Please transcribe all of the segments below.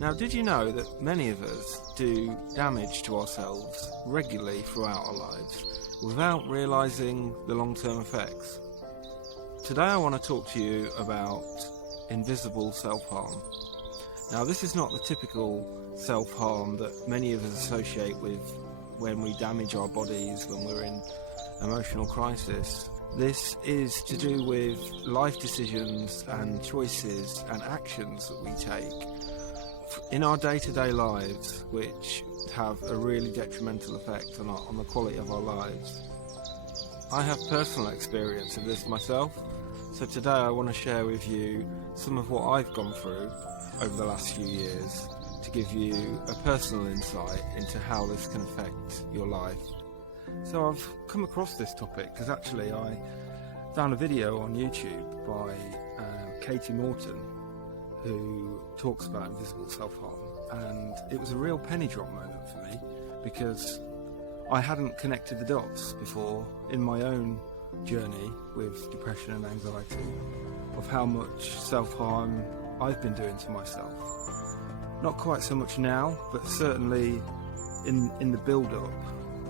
Now, did you know that many of us do damage to ourselves regularly throughout our lives without realising the long-term effects? Today I want to talk to you about invisible self-harm. Now, this is not the typical self-harm that many of us associate with when we damage our bodies, when we're in emotional crisis. This is to do with life decisions and choices and actions that we take in our day-to-day lives, which have a really detrimental effect on the quality of our lives. I have personal experience of this myself, so today I want to share with you some of what I've gone through over the last few years to give you a personal insight into how this can affect your life. So I've come across this topic because actually I found a video on YouTube by Katie Morton, who talks about invisible self-harm, and it was a real penny drop moment for me because I hadn't connected the dots before in my own journey with depression and anxiety of how much self-harm I've been doing to myself. Not quite so much now, but certainly in the build-up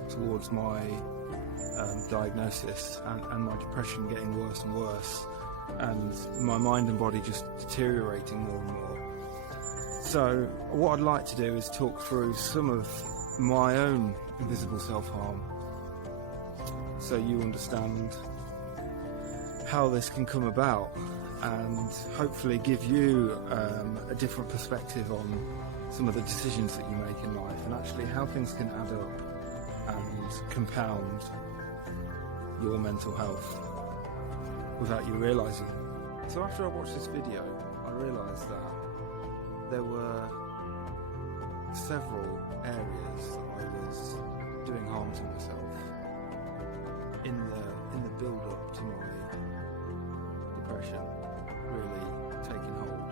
towards my diagnosis and my depression getting worse and worse, and my mind and body just deteriorating more and more. So what I'd like to do is talk through some of my own invisible self-harm so you understand how this can come about and hopefully give you a different perspective on some of the decisions that you make in life and actually how things can add up and compound your mental health without you realising. So after I watched this video, I realised that there were several areas that I was doing harm to myself in the build-up to my depression really taking hold,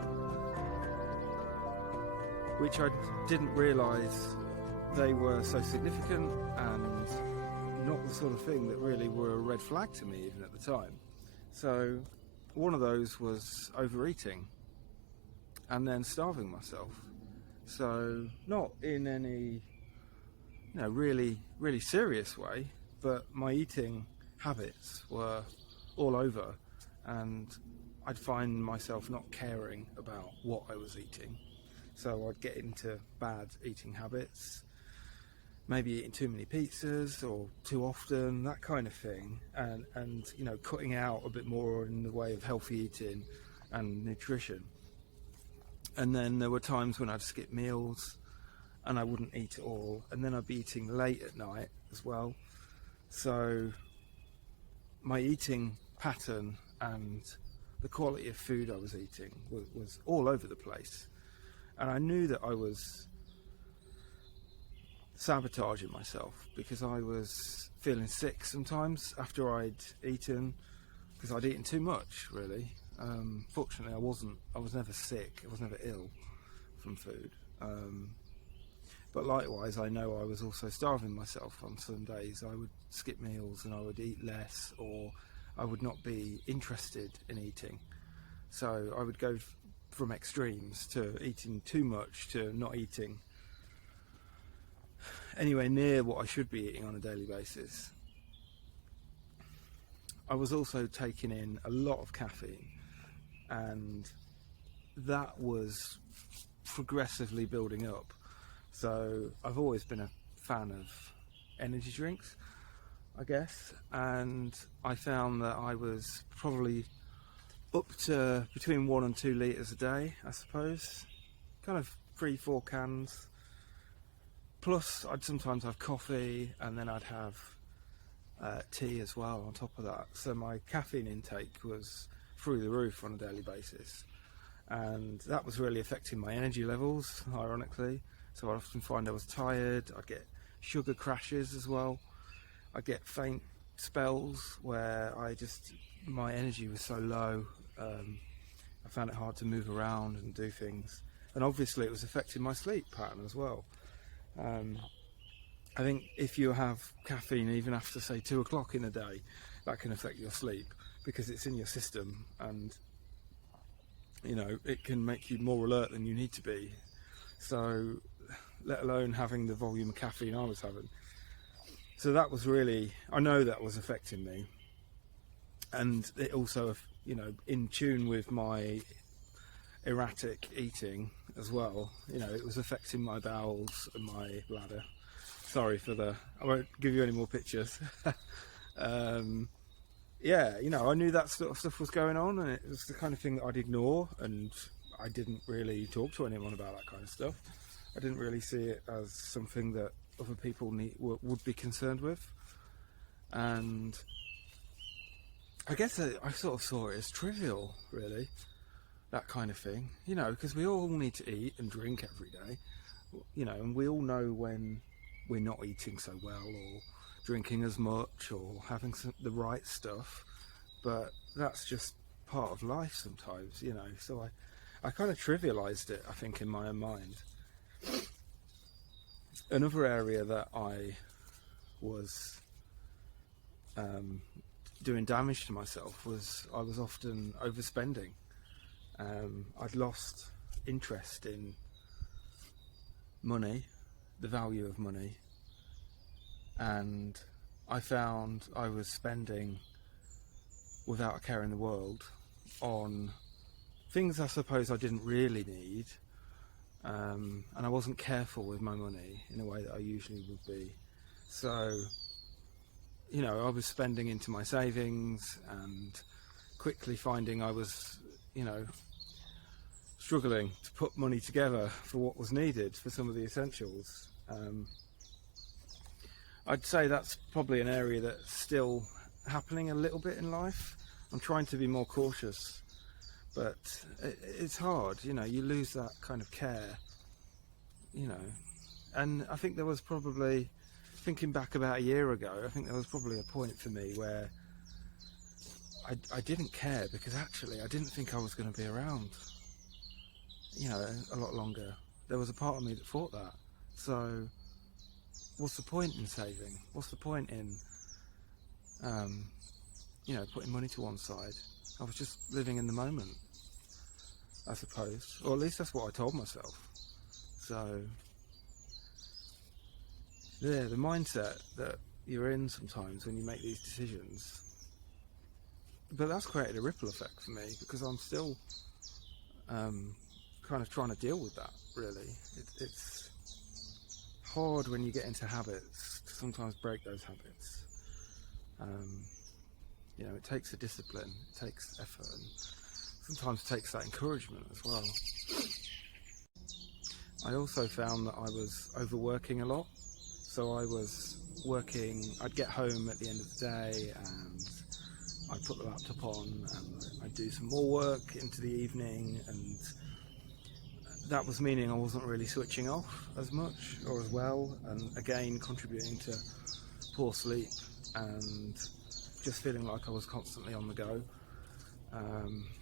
which I didn't realise they were so significant and not the sort of thing that really were a red flag to me even at the time. So one of those was overeating and then starving myself. So not in any really serious way, but my eating habits were all over and I'd find myself not caring about what I was eating. So I'd get into bad eating habits, maybe eating too many pizzas or too often, that kind of thing, and cutting out a bit more in the way of healthy eating and nutrition. And then there were times when I'd skip meals and I wouldn't eat at all, and then I'd be eating late at night as well. So my eating pattern and the quality of food I was eating was all over the place, and I knew that I was sabotaging myself because I was feeling sick sometimes after I'd eaten, because I'd eaten too much really. Fortunately I was never sick, I was never ill from food, but likewise I know I was also starving myself. On some days I would skip meals and I would eat less, or I would not be interested in eating, so I would go from extremes to eating too much to not eating anywhere near what I should be eating on a daily basis. I was also taking in a lot of caffeine, and that was progressively building up. So I've always been a fan of energy drinks, I guess, and I found that I was probably up to between 1 and 2 litres a day, I suppose, kind of 3-4 cans. Plus, I'd sometimes have coffee, and then I'd have tea as well on top of that. So my caffeine intake was through the roof on a daily basis, and that was really affecting my energy levels, ironically. So I'd often find I was tired. I'd get sugar crashes as well. I'd get faint spells where my energy was so low. I found it hard to move around and do things, and obviously it was affecting my sleep pattern as well. I think if you have caffeine even after say 2 o'clock in a day, that can affect your sleep because it's in your system, and it can make you more alert than you need to be. So, let alone having the volume of caffeine I was having. So that was really, I know that was affecting me, and it also, in tune with my erratic eating as well. It was affecting my bowels and my bladder. Sorry for I won't give you any more pictures. Yeah, I knew that sort of stuff was going on, and it was the kind of thing that I'd ignore, and I didn't really talk to anyone about that kind of stuff. I didn't really see it as something that other people would be concerned with, and I guess I sort of saw it as trivial, really, that kind of thing, because we all need to eat and drink every day, and we all know when we're not eating so well, or drinking as much, or having the right stuff, but that's just part of life sometimes, so I kind of trivialized it, I think, in my own mind. Another area that I was doing damage to myself was I was often overspending. I'd lost interest in money, the value of money, and I found I was spending without a care in the world on things I suppose I didn't really need, and I wasn't careful with my money in a way that I usually would be. So, I was spending into my savings and quickly finding I was, struggling to put money together for what was needed for some of the essentials. I'd say that's probably an area that's still happening a little bit in life. I'm trying to be more cautious, but it's hard, you lose that kind of care, and I think there was probably, thinking back about a year ago, I think there was probably a point for me where I didn't care, because actually I didn't think I was going to be around, a lot longer. There was a part of me that thought that. So what's the point in saving? What's the point in putting money to one side? I was just living in the moment, I suppose, or at least that's what I told myself. So yeah, the mindset that you're in sometimes when you make these decisions, but that's created a ripple effect for me, because I'm still kind of trying to deal with that, really. It's hard when you get into habits to sometimes break those habits. It takes a discipline, it takes effort, and sometimes takes that encouragement as well. I also found that I was overworking a lot. So I was working, I'd get home at the end of the day and I'd put the laptop on and I'd do some more work into the evening, and that was meaning I wasn't really switching off as much or as well, and again contributing to poor sleep and just feeling like I was constantly on the go.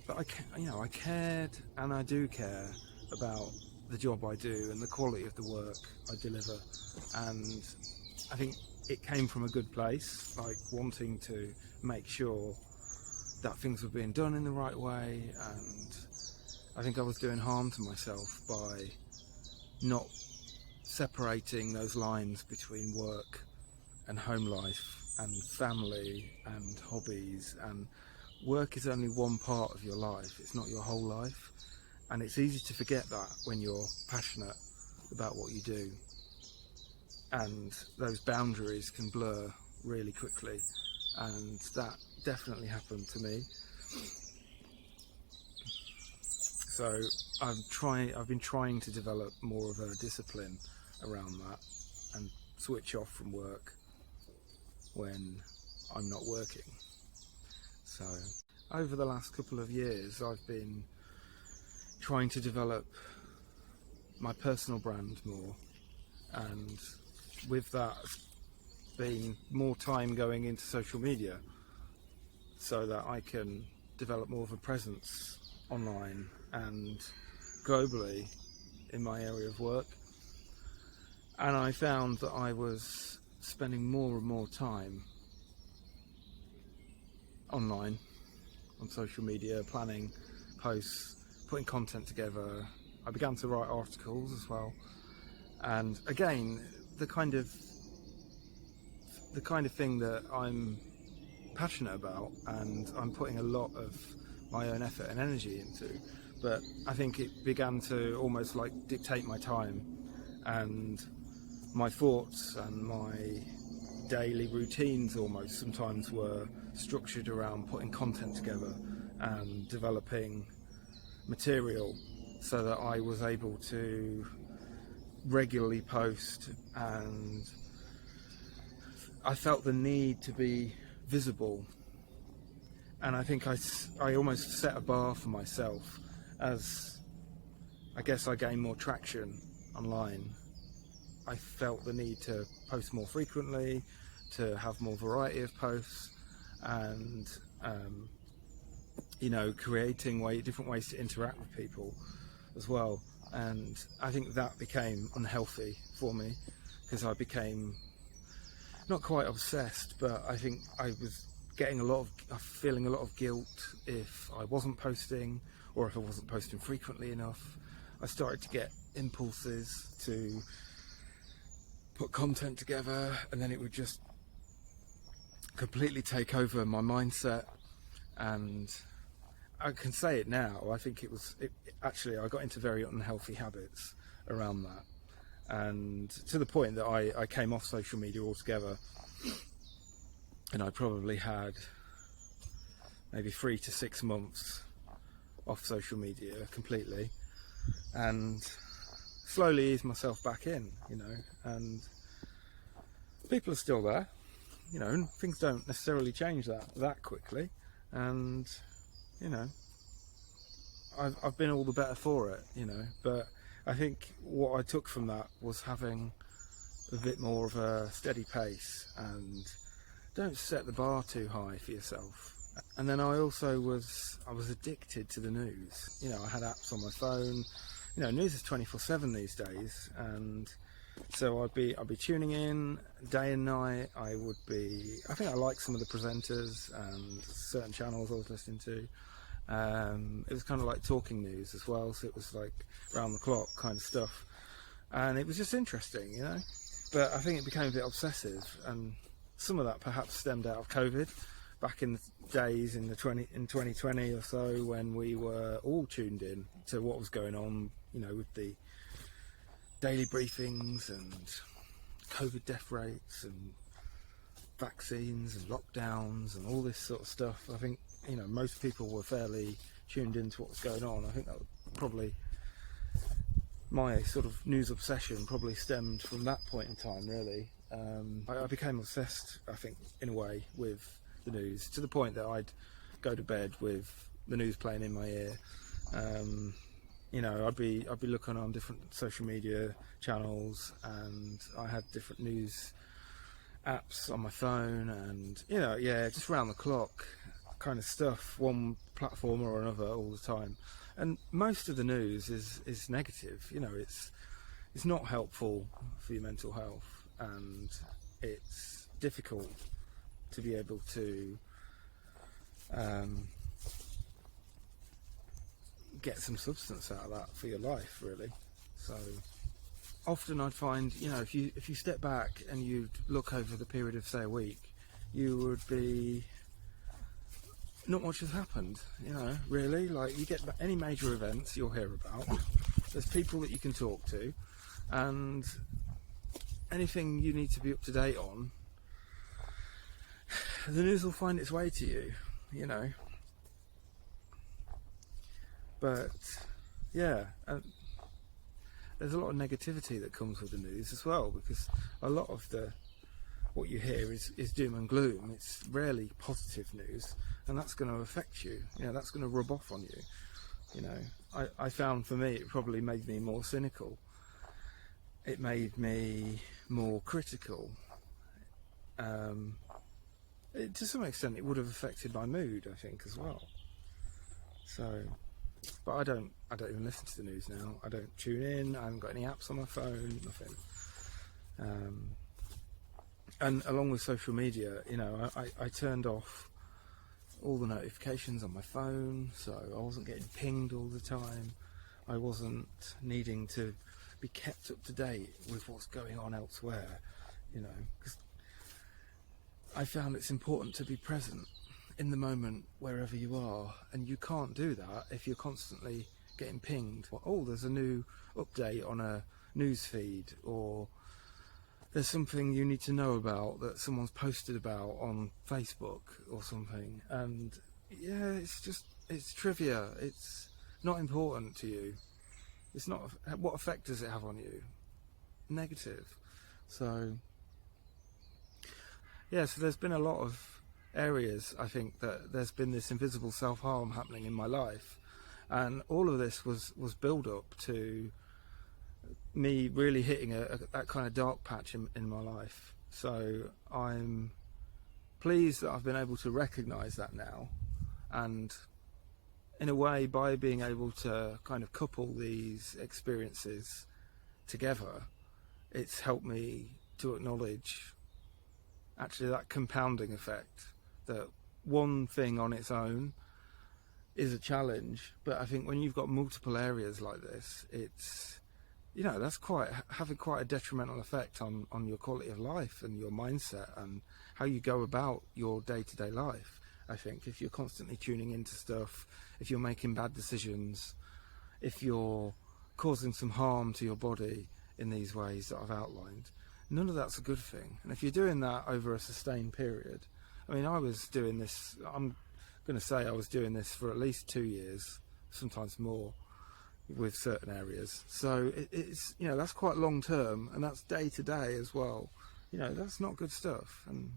But I cared, and I do care about the job I do and the quality of the work I deliver, and I think it came from a good place, like wanting to make sure that things were being done in the right way, and I think I was doing harm to myself by not separating those lines between work and home life and family and hobbies, and work is only one part of your life, it's not your whole life, and it's easy to forget that when you're passionate about what you do, and those boundaries can blur really quickly, and that definitely happened to me. So I've been trying to develop more of a discipline around that and switch off from work when I'm not working. So over the last couple of years I've been trying to develop my personal brand more, and with that being more time going into social media so that I can develop more of a presence online and globally in my area of work. And I found that I was spending more and more time online on social media, planning posts, putting content together, I began to write articles as well, and again, the kind of thing that I'm passionate about and I'm putting a lot of my own effort and energy into, but I think it began to almost like dictate my time, and my thoughts and my daily routines almost sometimes were structured around putting content together and developing material so that I was able to regularly post, and I felt the need to be visible, and I think I almost set a bar for myself as I guess I gained more traction online. I felt the need to post more frequently, to have more variety of posts, and creating different ways to interact with people as well. And I think that became unhealthy for me because I became not quite obsessed, but I think I was feeling a lot of guilt if I wasn't posting, or if I wasn't posting frequently enough. I started to get impulses to put content together, and then it would just completely take over my mindset. And I can say it now, I think actually I got into very unhealthy habits around that, and to the point that I came off social media altogether, and I probably had maybe 3 to 6 months off social media completely, and slowly eased myself back in, and people are still there, and things don't necessarily change that quickly, and I've been all the better for it, but I think what I took from that was having a bit more of a steady pace, and don't set the bar too high for yourself. And then I also was addicted to the news. I had apps on my phone. News is 24/7 these days, and so I'd be tuning in day and night. I think I liked some of the presenters and certain channels I was listening to. It was kind of like talking news as well, so it was like round the clock kind of stuff, and it was just interesting, but I think it became a bit obsessive, and some of that perhaps stemmed out of COVID back in the days in 2020 or so, when we were all tuned in to what was going on, with the daily briefings and COVID death rates and vaccines and lockdowns and all this sort of stuff. I think most people were fairly tuned into what was going on. I think that probably my sort of news obsession probably stemmed from that point in time, really. I became obsessed, I think, in a way, with the news, to the point that I'd go to bed with the news playing in my ear. I'd be looking on different social media channels, and I had different news apps on my phone, and just round the clock kind of stuff, one platform or another all the time. And most of the news is negative. It's not helpful for your mental health, and it's difficult to be able to get some substance out of that for your life, really. So often I'd find, if you step back and you look over the period of, say, a week, you would be not much has happened, really. Like, you get any major events you'll hear about, there's people that you can talk to, and anything you need to be up to date on, the news will find its way to you, But there's a lot of negativity that comes with the news as well, because a lot of what you hear is doom and gloom. It's rarely positive news, and that's going to affect you. That's going to rub off on you. I found, for me, it probably made me more cynical. It made me more critical. To some extent, it would have affected my mood, I think, as well. So, but I don't even listen to the news now. I don't tune in. I haven't got any apps on my phone. Nothing. And along with social media, I turned off all the notifications on my phone, so I wasn't getting pinged all the time I wasn't needing to be kept up to date with what's going on elsewhere, because I found it's important to be present in the moment wherever you are, and you can't do that if you're constantly getting pinged. Oh, there's a new update on a news feed, or there's something you need to know about that someone's posted about on Facebook or something, and yeah, it's trivia. It's not important to you. It's not. What effect does it have on you? Negative. So yeah, so there's been a lot of areas, I think, that there's been this invisible self-harm happening in my life, and all of this was build up to me really hitting that kind of dark patch in my life. So I'm pleased that I've been able to recognize that now, and in a way, by being able to kind of couple these experiences together, it's helped me to acknowledge actually that compounding effect, that one thing on its own is a challenge, but I think when you've got multiple areas like this, it's, that's having quite a detrimental effect on your quality of life and your mindset and how you go about your day-to-day life. I think if you're constantly tuning into stuff, if you're making bad decisions, if you're causing some harm to your body in these ways that I've outlined, none of that's a good thing. And if you're doing that over a sustained period, I mean, I was doing this, I'm going to say I was doing this for at least 2 years, sometimes more, with certain areas. So it's, that's quite long term, and that's day to day as well. That's not good stuff. And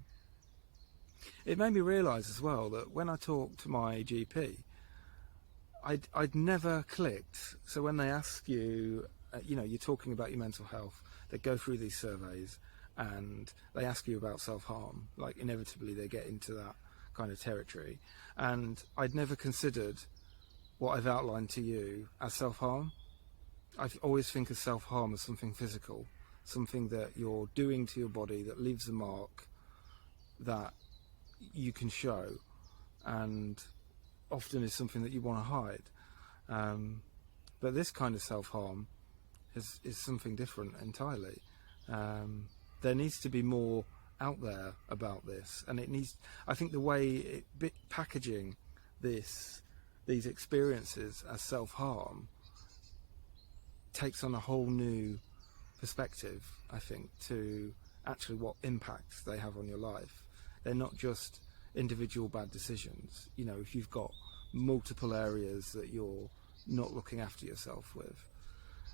it made me realise as well that when I talked to my GP, I'd never clicked. So when they ask you, you're talking about your mental health, they go through these surveys and they ask you about self-harm, like inevitably they get into that kind of territory. And I'd never considered what I've outlined to you as self-harm. I always think of self-harm as something physical, something that you're doing to your body that leaves a mark that you can show, and often is something that you want to hide. But this kind of self-harm is something different entirely. There needs to be more out there about this, and I think the way packaging these experiences as self-harm takes on a whole new perspective, I think, to actually what impacts they have on your life. They're not just individual bad decisions. If you've got multiple areas that you're not looking after yourself with,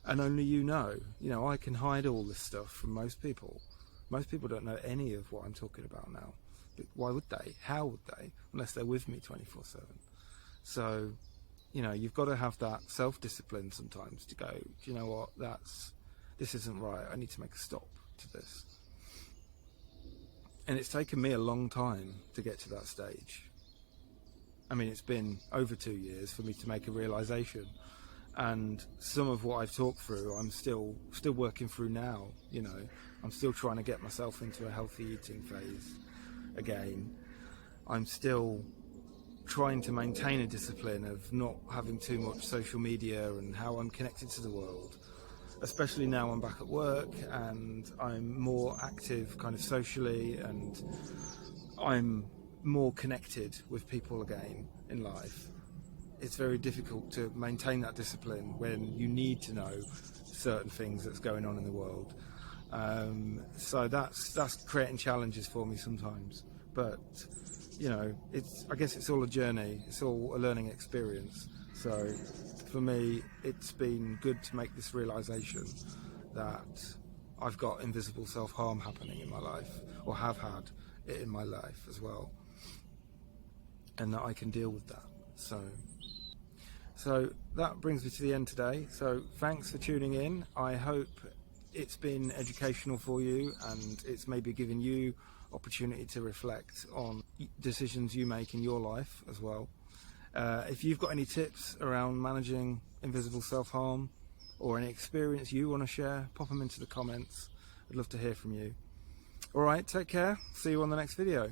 and only I can hide all this stuff from most people. Most people don't know any of what I'm talking about now. But why would they? How would they? Unless they're with me 24/7. So, you've got to have that self-discipline sometimes to go, do you know what, this isn't right. I need to make a stop to this. And it's taken me a long time to get to that stage. I mean, it's been over 2 years for me to make a realization, and some of what I've talked through, I'm still working through now. I'm still trying to get myself into a healthy eating phase again. I'm still trying to maintain a discipline of not having too much social media and how I'm connected to the world, especially now I'm back at work and I'm more active kind of socially, and I'm more connected with people again in life. It's very difficult to maintain that discipline when you need to know certain things that's going on in the world. So that's creating challenges for me sometimes. But I guess it's all a journey. It's all a learning experience. So for me, it's been good to make this realization that I've got invisible self-harm happening in my life, or have had it in my life as well, and that I can deal with that. So that brings me to the end today. So thanks for tuning in. I hope it's been educational for you, and it's maybe given you opportunity to reflect on decisions you make in your life as well. If you've got any tips around managing invisible self-harm, or any experience you want to share, pop them into the comments. I'd love to hear from you. Alright, take care. See you on the next video.